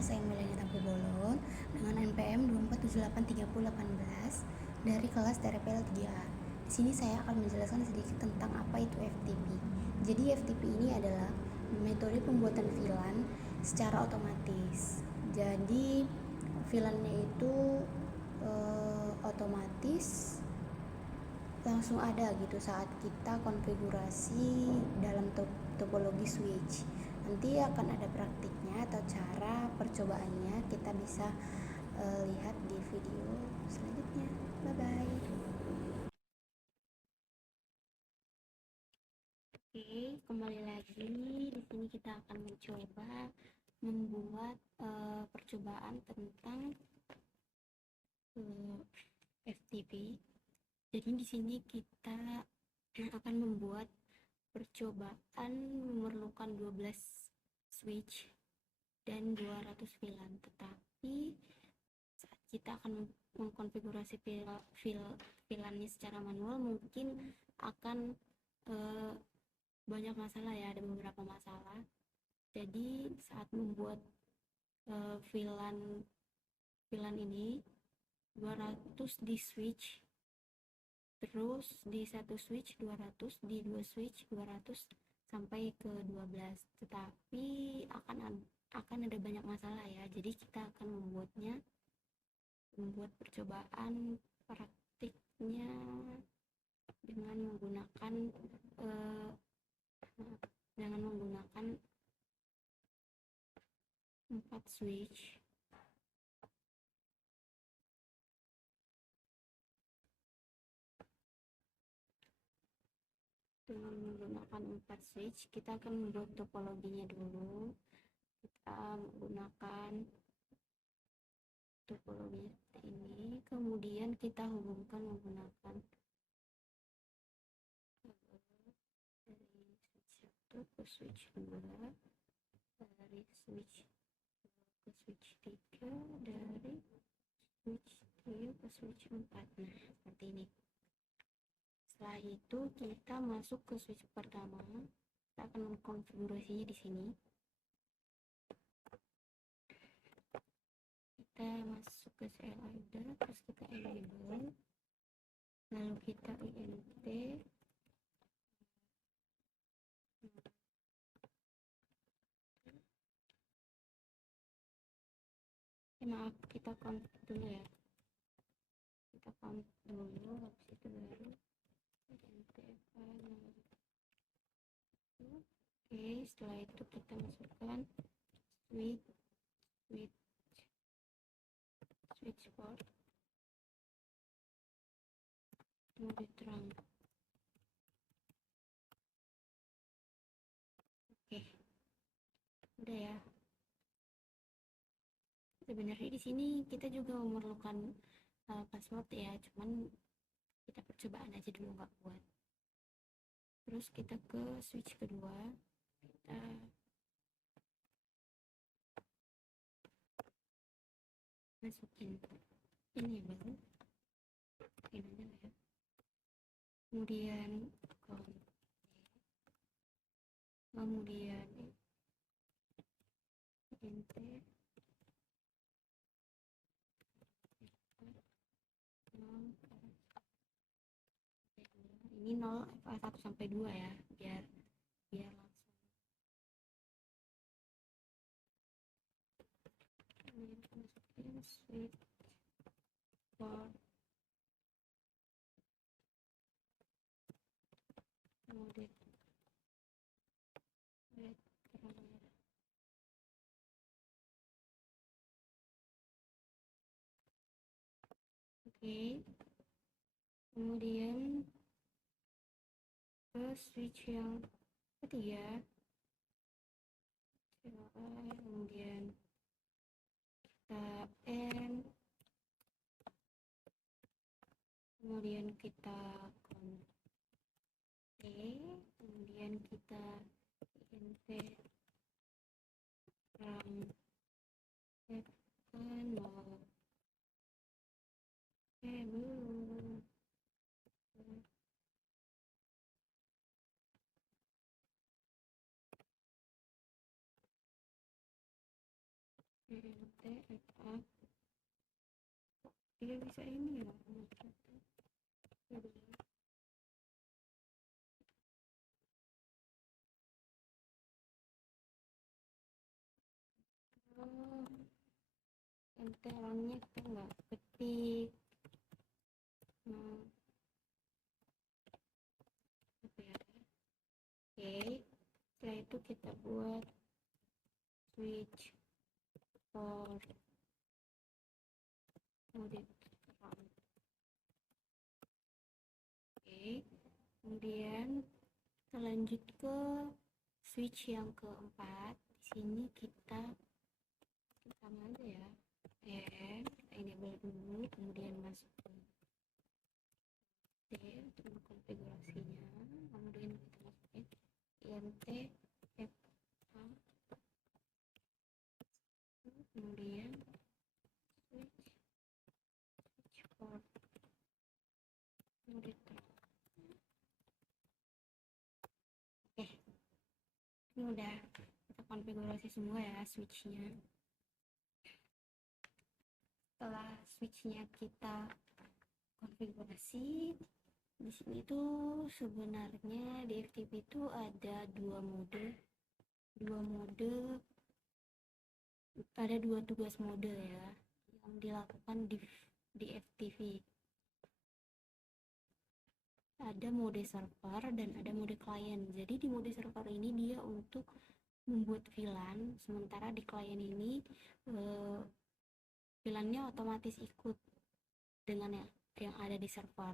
nama saya Melania Tampu Bolon dengan NPM 2478318 dari kelas TRPL 3A. Di sini saya akan menjelaskan sedikit tentang apa itu FTP. Jadi FTP ini adalah metode pembuatan VLAN secara otomatis. Jadi VLAN-nya itu otomatis langsung ada gitu saat kita konfigurasi dalam topologi switch. Nanti akan ada praktiknya atau cara percobaannya, kita bisa lihat di video selanjutnya. Bye bye. Oke, kembali lagi. Di sini kita akan mencoba membuat percobaan tentang FTP. Jadi di sini kita akan membuat percobaan memerlukan 12 switch dan 200 VLAN, tetapi saat kita akan mengkonfigurasi VLAN-nya secara manual mungkin akan banyak masalah ya, ada beberapa masalah. Jadi saat membuat VLAN ini 200 di switch, terus di satu switch 200, di dua switch 200 sampai ke 12, tetapi akan ada banyak masalah ya. Jadi kita akan membuat percobaan praktiknya dengan menggunakan dengan menggunakan 4 switch. Dengan menggunakan 4 switch, kita akan membuat topologinya dulu. Kita menggunakan topologi ini, kemudian kita hubungkan menggunakan dari switch 1 ke switch 2, dari switch 2 ke switch 3, dari switch 3 ke switch 4. Nah, seperti ini. Setelah itu kita masuk ke switch pertama. Kita akan mengkonfigurasinya di sini. Kita masuk ke CLI udah, terus kita enable, lalu kita INT, maaf, kita config dulu ya, kita config dulu, habis itu baru INT file. Oke, setelah itu kita masukkan switch port mode terang. Oke, udah ya. Sebenarnya di sini kita juga memerlukan password ya, cuman kita percobaan aja dulu, nggak buat. Terus kita ke switch kedua, kita masukin ini baru ini aja ya, kemudian int ini 0 1 sampai 2 ya, biar langsung. Kemudian kita masukin switch port mode terang. Oke, kemudian ke switch yang ketiga, kemudian kita end, kemudian kita kemudian kita int ram f0 belum. ENT FA dia bisa ini ya. Oh, enterannya kita nggak ketik. Hmm, apa ya? Oke, setelah itu kita buat switch for mode terang. Oke, kemudian kita lanjut ke switch yang keempat. Di sini kita sama aja ya. And kita enable dulu, kemudian masuk ke D untuk konfigurasinya, kemudian kita masukin INT FA, kemudian switch for monitor. Oke, ini udah kita konfigurasi semua ya switchnya. Setelah switchnya kita konfigurasi, di sini tuh sebenarnya di FTP itu ada dua mode, ada dua tugas mode ya yang dilakukan di FTP. Ada mode server dan ada mode klien. Jadi di mode server ini dia untuk membuat VLAN, sementara di klien ini VLAN-nya otomatis ikut dengan yang ada di server,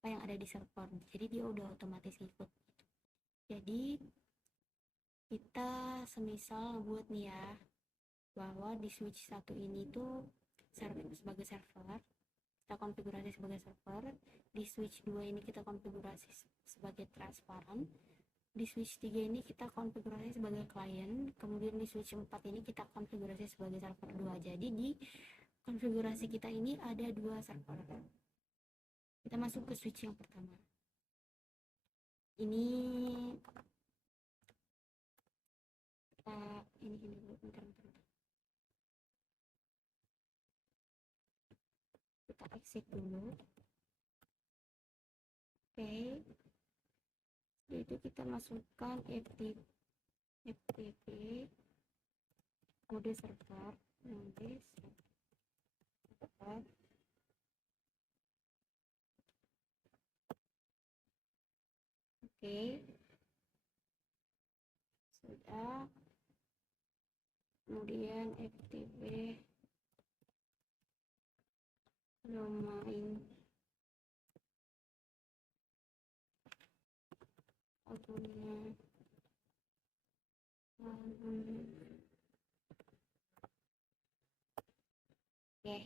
apa yang ada di server. Jadi dia udah otomatis ikut. Jadi kita semisal buat nih ya, bahwa di switch satu ini tuh sebagai server, kita konfigurasi sebagai server. Di switch 2 ini kita konfigurasi sebagai transparan. Di switch 3 ini kita konfigurasi sebagai klien. Kemudian di switch 4 ini kita konfigurasi sebagai server 2. Jadi di konfigurasi kita ini ada dua server. Kita masuk ke switch yang pertama. Ini kita ini dulu, bentar. Kita exit dulu. Oke, itu kita masukkan FTP mode server, oke, sudah. Kemudian FTP domain akunnya oke.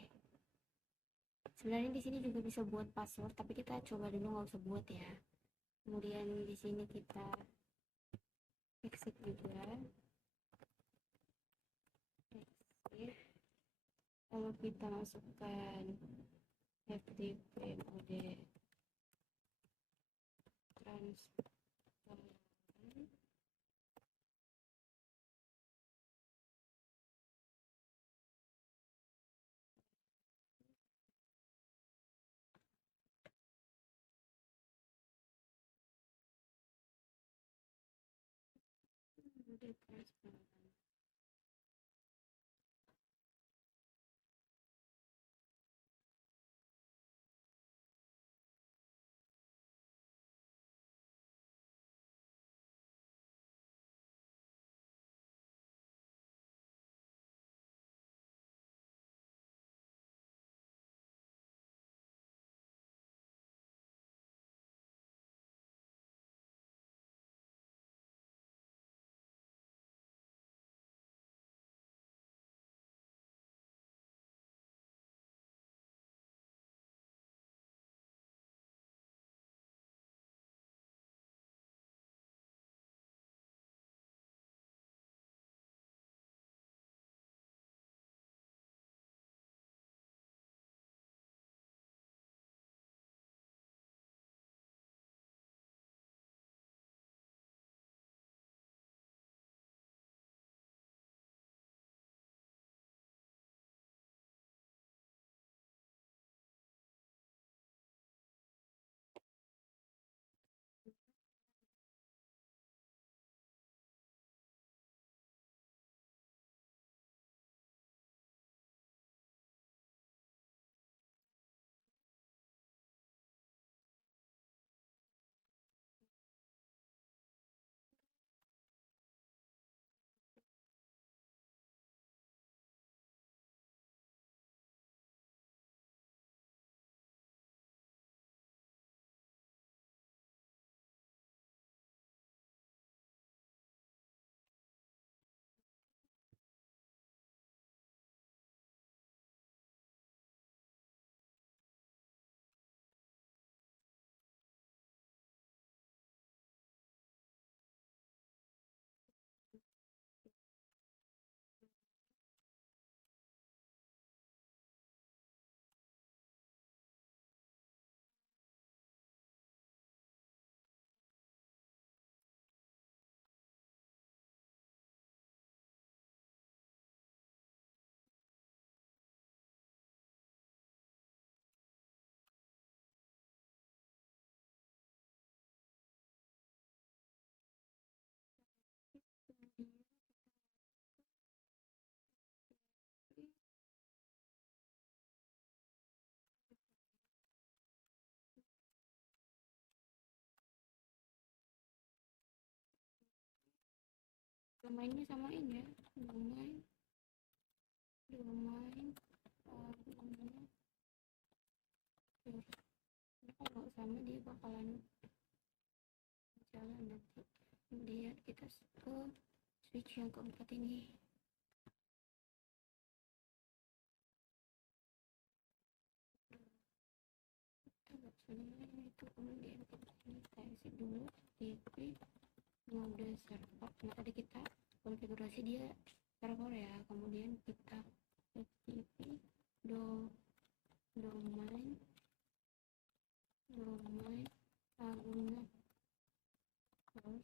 Sebenarnya di sini juga bisa buat password, tapi kita coba dulu nggak usah buat ya. Kemudian di sini kita exit juga, exit. Lalu kita masukkan FTP mode transparan. Mode transparan. domainnya samain ya, domain namanya. Kalau sama dia bakalan jalan nanti. Kemudian kita ke switch yang keempat ini. Itu kemudian kita isi dulu FTP mode server. Nah, tadi kita konfigurasi dia server ya, kemudian kita FTP domain agungan terus.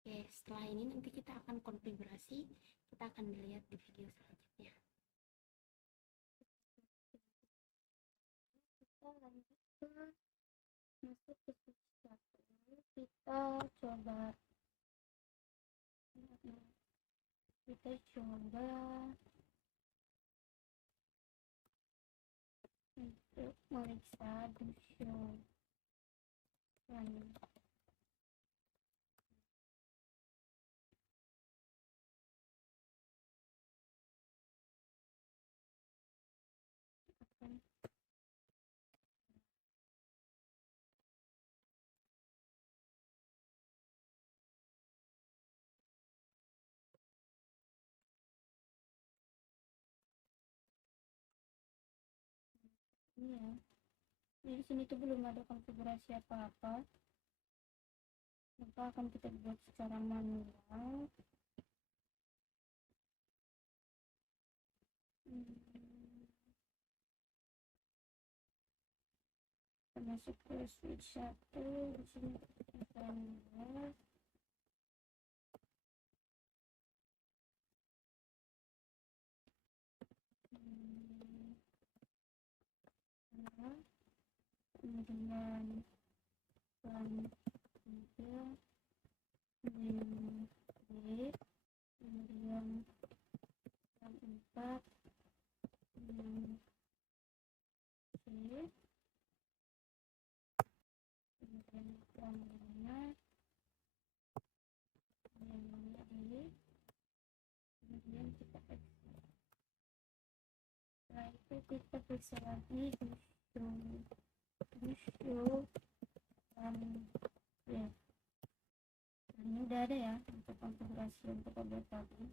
Oke, setelah ini nanti kita akan konfigurasi, kita akan lihat di video selanjutnya. Kita lanjut ke masuk ke switch 1. Kita coba untuk meriksa dusio ini ya. Jadi di sini tuh belum ada konfigurasi apa-apa, maka akan kita buat secara manual. Kita masuk ke switch 1. Di sini kita lihat kemudian plan 3, kemudian B, kemudian plan 4, kemudian C, kemudian plan 5, kemudian D, kemudian kita exit. Setelah itu kita periksa lagi dusio ya. Ini udah ada ya untuk konfigurasi yang kita buat tadi.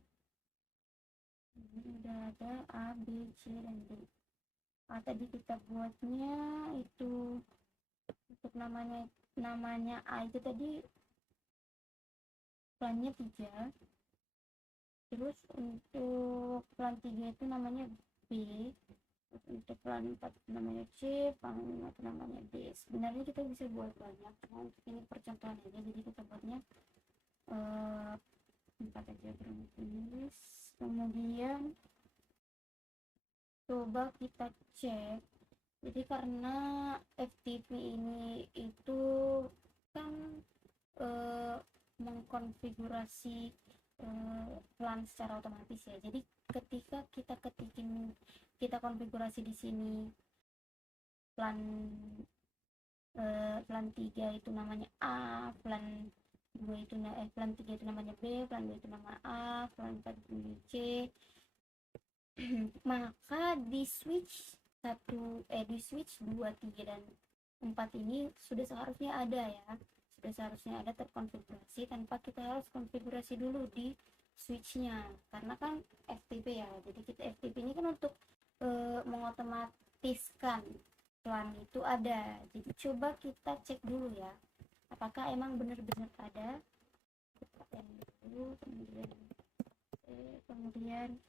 Ini udah ada A, B, C, dan D. Tadi kita buatnya itu untuk namanya A itu tadi plannya 3. Terus untuk plan 3 itu namanya B. Untuk plan 4 namanya C, plan 5 itu namanya D. Sebenarnya kita bisa buat banyak, cuma untuk ini percontohan aja, jadi kita buatnya 4 aja bertulis. Kemudian coba kita cek. Jadi karena FTP ini itu kan mengkonfigurasi plan secara otomatis ya. Jadi ketika kita konfigurasi di sini plan 3 itu namanya A, plan 3 itu namanya B, plan 2 itu nama A, plan 4 itu namanya C. Maka di switch 2, 3 dan 4 ini sudah seharusnya ada ya. Sudah seharusnya ada terkonfigurasi tanpa kita harus konfigurasi dulu di switchnya, karena kan FTP ya. Jadi kita FTP ini kan untuk mengotomatiskan plan itu ada. Jadi coba kita cek dulu ya, apakah emang benar-benar ada. Kita dulu, kemudian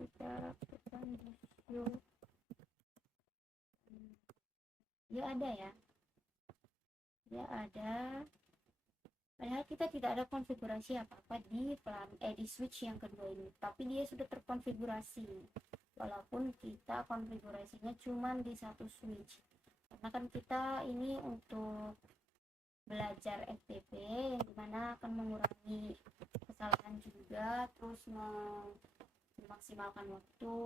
kita lakukan dusio. Ya ada ya, ada. Padahal kita tidak ada konfigurasi apa-apa di di switch yang kedua ini, tapi dia sudah terkonfigurasi walaupun kita konfigurasinya cuma di satu switch, karena kan kita ini untuk belajar FTP yang dimana akan mengurangi kesalahan juga, terus memaksimalkan waktu,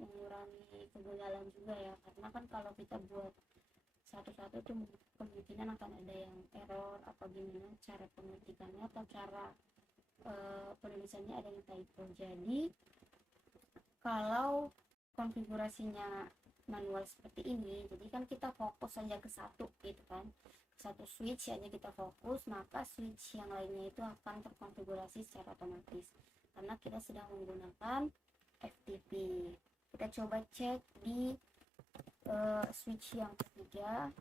mengurangi kegagalan juga ya. Karena kan kalau kita buat satu-satu tuh kemungkinan akan ada yang error atau gimana cara pengetikannya atau cara penulisannya ada yang typo. Jadi kalau konfigurasinya manual seperti ini, jadi kan kita fokus saja ke satu gitu kan, satu switch aja kita fokus, maka switch yang lainnya itu akan terkonfigurasi secara otomatis karena kita sedang menggunakan FTP. Kita coba cek di switch yang ketiga.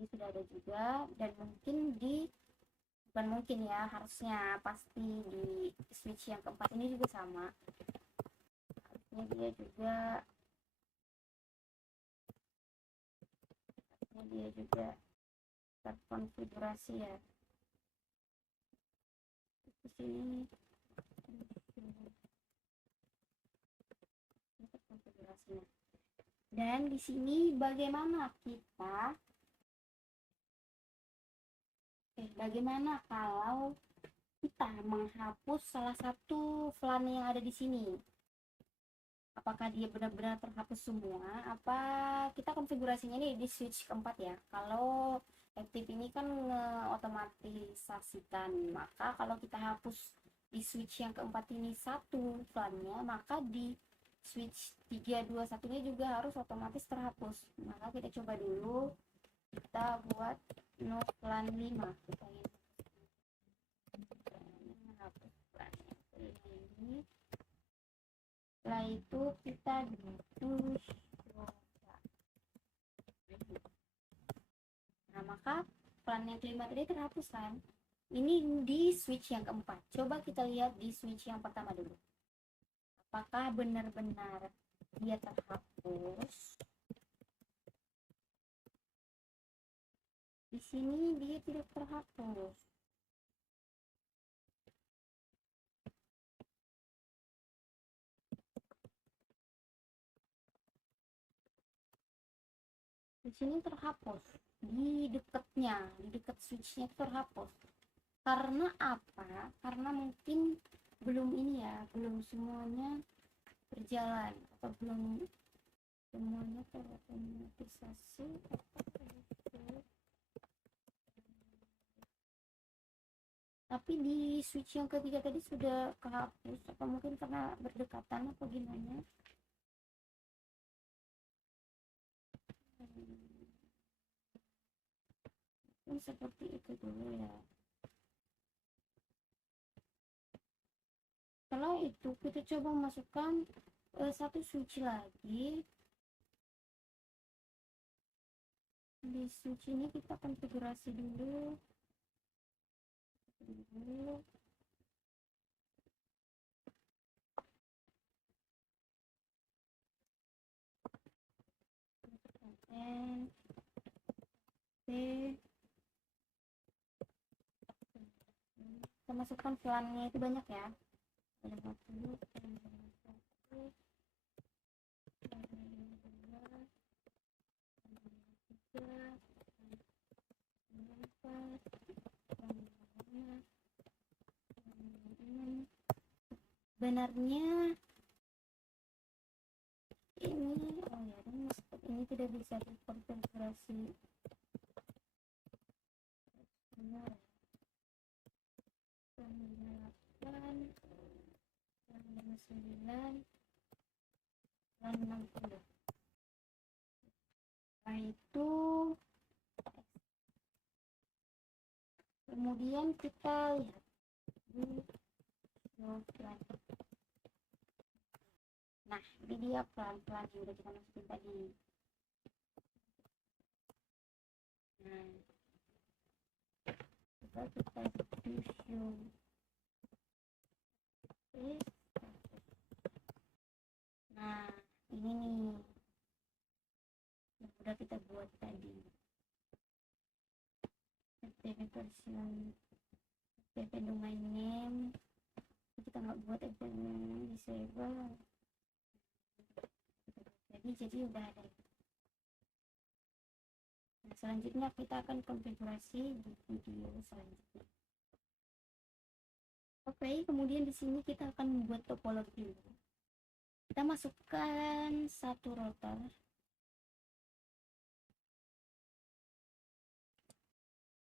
Ini sudah ada juga, dan mungkin bukan mungkin ya, harusnya pasti di switch yang keempat ini juga sama, harusnya dia juga terkonfigurasi ya di sini. Konfigurasinya, dan di sini bagaimana kalau kita menghapus salah satu VLAN yang ada di sini? Apakah dia benar-benar terhapus semua? Apa kita konfigurasinya ini di switch keempat ya? Kalau aktif ini kan otomatisasikan, maka kalau kita hapus di switch yang keempat ini satu VLAN-nya, maka di switch 321-nya juga harus otomatis terhapus. Maka kita coba dulu, kita buat no VLAN 5. Kita menghapus VLAN yang ini. Setelah itu kita tulis. Nah, maka VLAN yang kelima tadi terhapus kan? Ini di switch yang keempat. Coba kita lihat di switch yang pertama dulu. Apakah benar-benar dia terhapus? Di sini dia tidak terhapus. Di sini terhapus. Di dekat switchnya terhapus. Karena apa? Karena mungkin belum ini ya, belum semuanya berjalan atau belum semuanya terotomatisasi. Tapi di switch yang ketiga tadi sudah kehapus, atau mungkin karena berdekatan atau gimana? Seperti itu dulu ya. Setelah itu kita coba masukkan satu switch lagi. Di switch ini kita konfigurasi dulu. Kita masukkan VLAN-nya itu banyak ya. Benarnya ini ini tidak bisa dikonfigurasi benar. 9 dan 60. Nah itu kemudian kita lihat di nah ini dia pelan-pelan yang udah kita masukin tadi. Nah coba kita diffusion nah ini nih yang udah kita buat tadi, FTP version, FTP domain name. Kita nggak buat FTP disable, jadi udah ada. Nah, selanjutnya kita akan konfigurasi di video selanjutnya. Oke, kemudian di sini kita akan membuat topologi dulu. Kita masukkan satu rotor,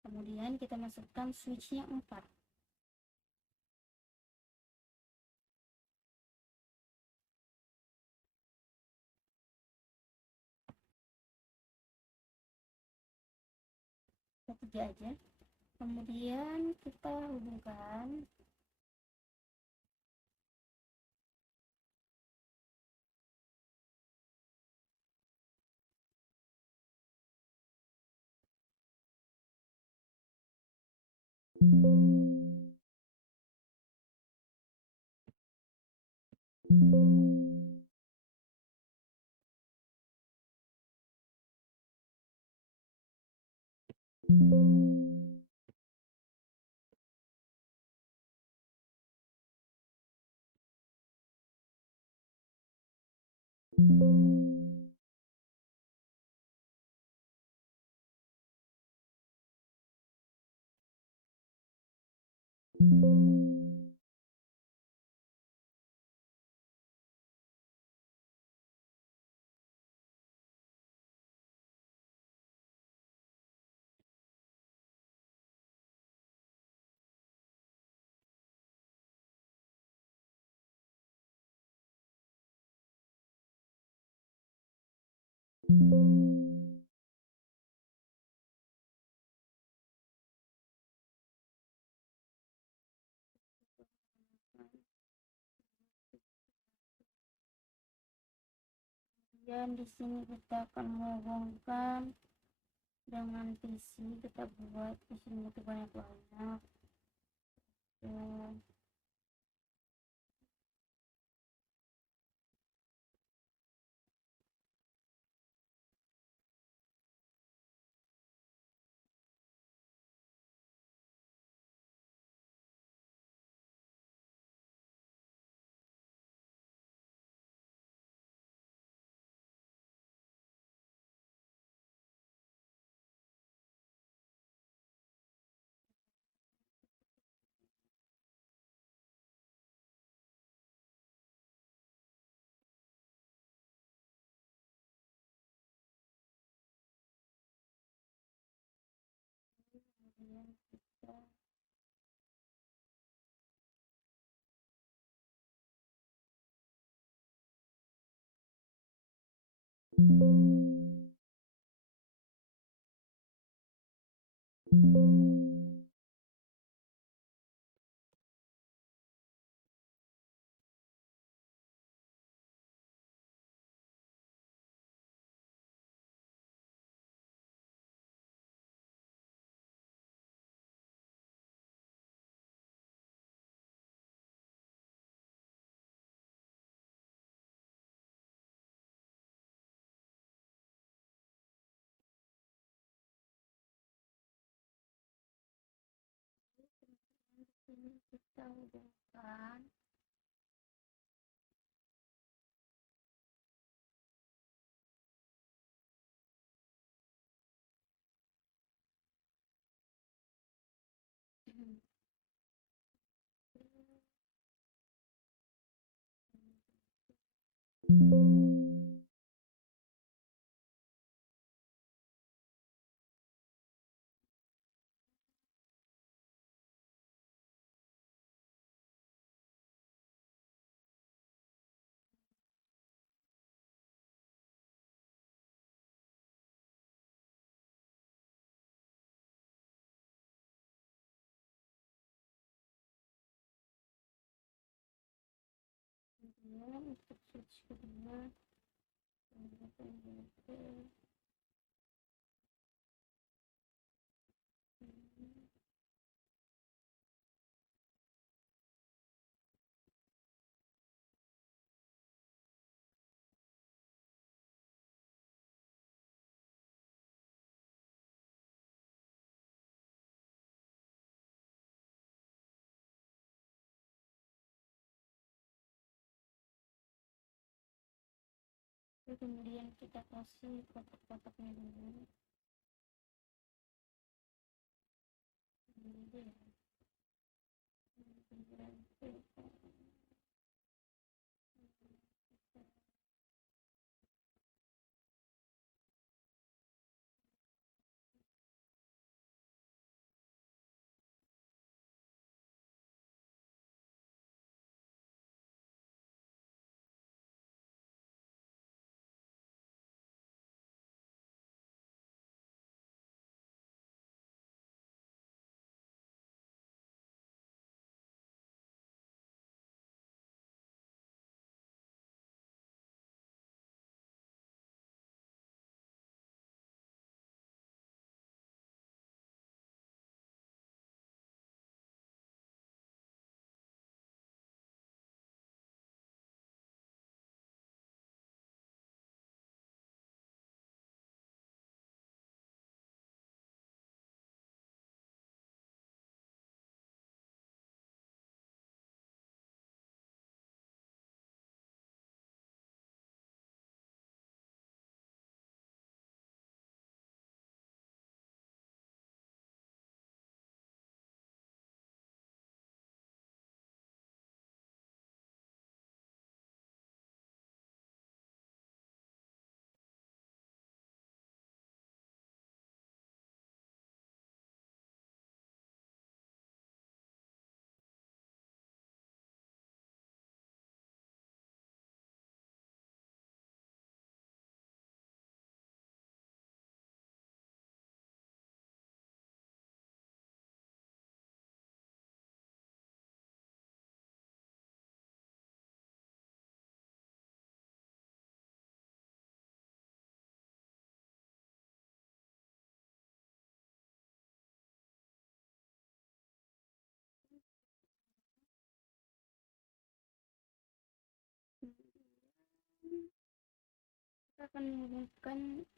kemudian kita masukkan switchnya 4. Tiga aja. Kemudian kita hubungkan dan di sini kita akan menghubungkan dengan PC. Kita buat di sini itu banyak-banyak. Kemudian kita hubungkan kemudian untuk switch kedua menggunakan voltage. Kemudian kita kasih kotak-kotaknya dulu. Ini dia. Kemudian kita akan menghubungkan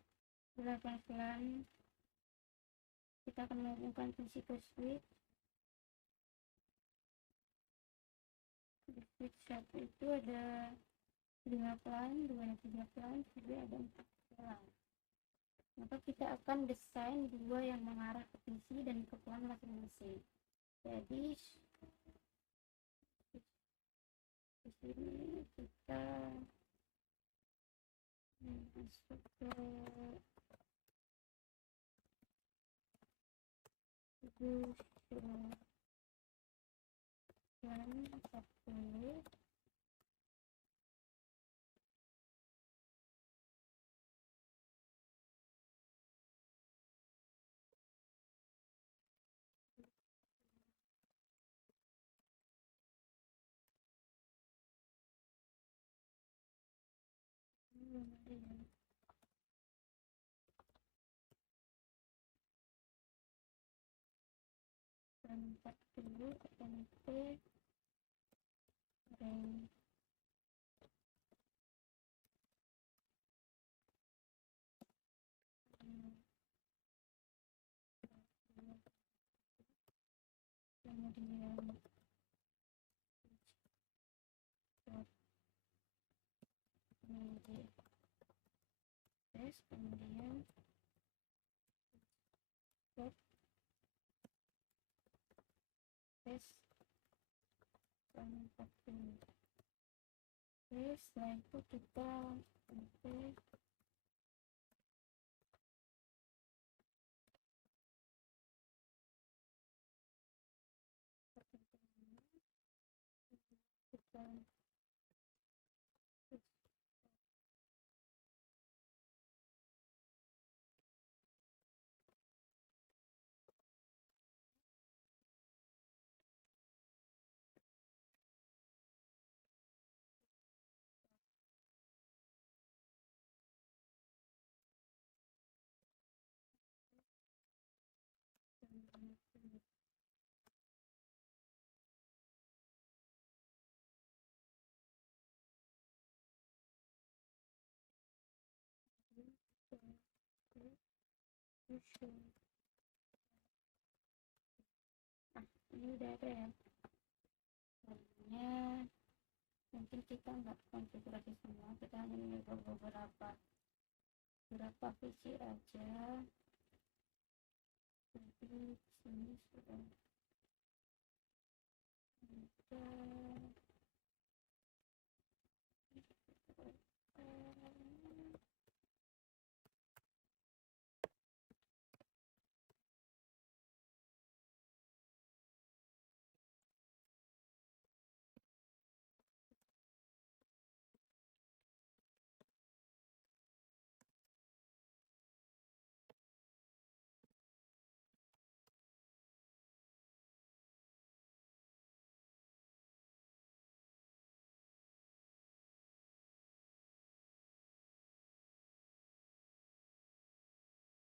pelan-pelan, kita akan menghubungkan PC ke switch. Di switch 1 itu ada 5 line, 2 ada 3 line, 3 ada 4 line. Maka kita akan desain dua yang mengarah ke PC dan ke plan masing-masing. Jadi di sini kita masuk ke dan 40. Dan 40 SMP dan kemudian tes, kemudian tes dan 40. Setelah itu kita sampai kita ini udah ada ya. Sebenarnya mungkin kita nggak konfigurasi semua, kita hanya mencoba beberapa PC aja. Jadi sini sudah ada